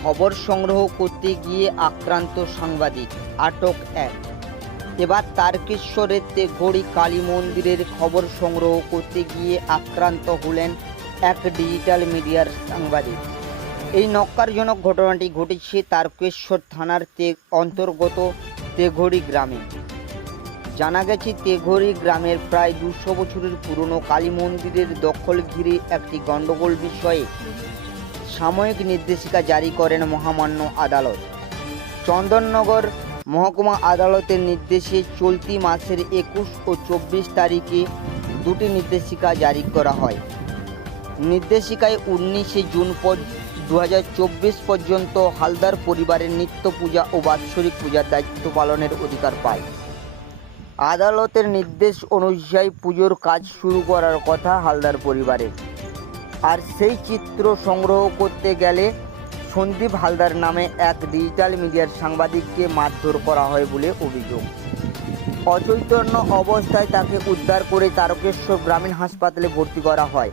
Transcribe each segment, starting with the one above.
খবর সংগ্রহ করতে গিয়ে আক্রান্ত সাংবাদিক, আটক এক। এবার তারকেশ্বরের তেঘড়ি কালী মন্দিরের খবর সংগ্রহ করতে গিয়ে আক্রান্ত হলেন এক ডিজিটাল মিডিয়ার সাংবাদিক। এই নক্কারজনক ঘটনাটি ঘটেছে তারকেশ্বর থানার তে অন্তর্গত তেঘড়ি গ্রামে। জানা গেছে, তেঘড়ি গ্রামের প্রায় দুশো বছরের পুরনো কালী মন্দিরের দখল ঘিরে একটি গণ্ডগোল বিষয়ে সাময়িক নির্দেশিকা জারি করেন মহামান্য আদালত। চন্দননগর মহকুমা আদালতের নির্দেশে চলতি মাসের একুশ ও চব্বিশ তারিখে দুটি নির্দেশিকা জারি করা হয়। নির্দেশিকায় উনিশে জুন দু হাজার চব্বিশ পর্যন্ত হালদার পরিবারের নিত্য পূজা ও বাৎসরিক পূজার দায়িত্ব পালনের অধিকার পায়। আদালতের নির্দেশ অনুযায়ী পুজোর কাজ শুরু করার কথা হালদার পরিবারের আর সেই চিত্র সংগ্রহ করতে গেলে সন্দীপ হালদার নামে এক ডিজিটাল মিডিয়ার সাংবাদিককে মারধর করা হয় বলে অভিযোগ। অচৈতন্য অবস্থায় তাকে উদ্ধার করে তারকেশ্বর গ্রামীণ হাসপাতালে ভর্তি করা হয়।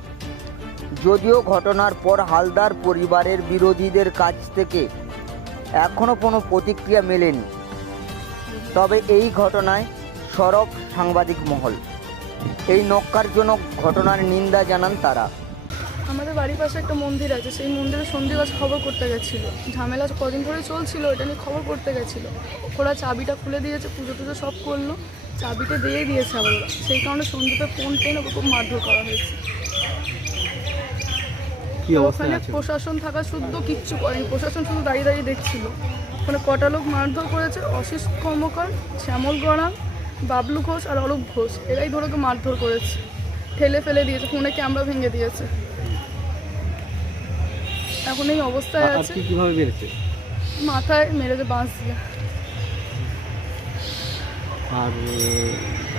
যদিও ঘটনার পর হালদার পরিবারের বিরোধীদের কাছ থেকে এখনও কোনো প্রতিক্রিয়া মেলেনি। তবে এই ঘটনায় সরব সাংবাদিক মহল। এই নক্কারজনক ঘটনার নিন্দা জানান তারা। আমাদের বাড়ির পাশে একটা মন্দির আছে সেই মন্দিরে সন্ধিবাস খবর করতে গেছিল। ঝামেলা কদিন ধরে চলছিল এটা নিয়ে খবর করতে গেছিল। ওরা চাবিটা খুলে দিয়েছে পুজো টুজো সব করল চাবিটা দিয়ে দিয়েছে আবার ওরা। সেই কারণে সন্দীপে ফোন পেন ওকে খুব মারধর করা হয়েছে। ওখানে প্রশাসন থাকা শুদ্ধ কিচ্ছু করেনি। প্রশাসন শুধু দাঁড়িয়ে দাঁড়িয়ে দেখছিল। ওখানে কটা লোক মারধর করেছে অশিস কর্মকার শ্যামল গড়াম বাবলু ঘোষ আর অরূপ ঘোষ। এরাই ধরে ওকে মারধর করেছে। ঠেলে ফেলে দিয়েছে ফোনে ক্যামেরা ভেঙে দিয়েছে। এখন এই অবস্থায় আছে। আজকে কীভাবে বেড়েছে? মাথায় মেরেছে বাঁশ দিয়ে। আর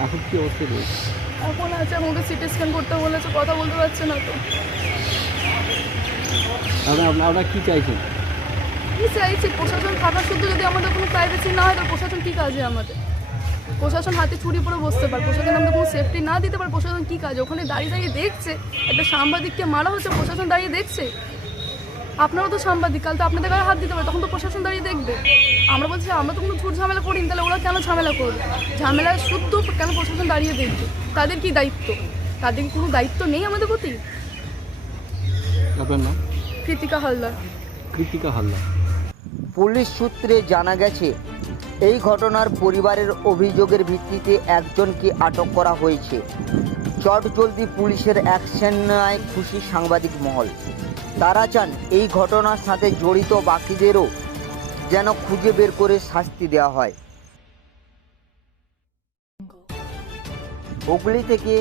এখন কি অবস্থায় রয়েছে? এখন আছে আমাকে সিটি স্ক্যান করতে বলেছে কথা বলতে পারছে না তো। আপনারা কি চাইছেন? কি চাইছি? প্রশাসন থাকা শুদ্ধ যদি আমাদের কোনো প্রাইভেসি না হয় তো প্রশাসন কী কাজে আমাদের? প্রশাসন হাতে চুরি পরে বসতে পারে প্রশাসন আমাদের কোনো সেফটি না দিতে পারে প্রশাসন কী কাজ? ওখানে দাঁড়িয়ে দাঁড়িয়ে দেখছে একটা সাংবাদিককে মারা হচ্ছে প্রশাসন দাঁড়িয়ে দেখছে? আপনারাও তো সাংবাদিক কাল তো আপনাদের গায়ে হাত দিতে পারে তখন তো প্রশাসন দাঁড়িয়ে দেখবে। আমরা বলছি আমরা তো কোনো ঝুট ঝামেলা করিনি তাহলে ওরা কেন ঝামেলা করবে? ঝামেলা শুদ্ধ কেন প্রশাসন দাঁড়িয়ে দেখবে? তাদের কি দায়িত্ব? তাদের কি কোনো দায়িত্ব নেই আমাদের প্রতি? আপনার নাম? কৃতিকা হালদার। কৃতিকা হালদার। পুলিশ সূত্রে জানা গেছে এই ঘটনার পরিবারের অভিযোগের ভিত্তিতে একজনকে আটক করা হয়েছে। চটজলদি পুলিশের অ্যাকশন নেয় খুশি সাংবাদিক মহল। তারা চান এই ঘটনার সাথে জড়িত বাকিদেরও যেন খুঁজে বের করে শাস্তি দেওয়া হয়। হুগলি থেকে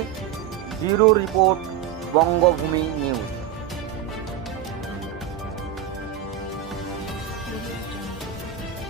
জিরো রিপোর্ট, বঙ্গভূমি নিউজ।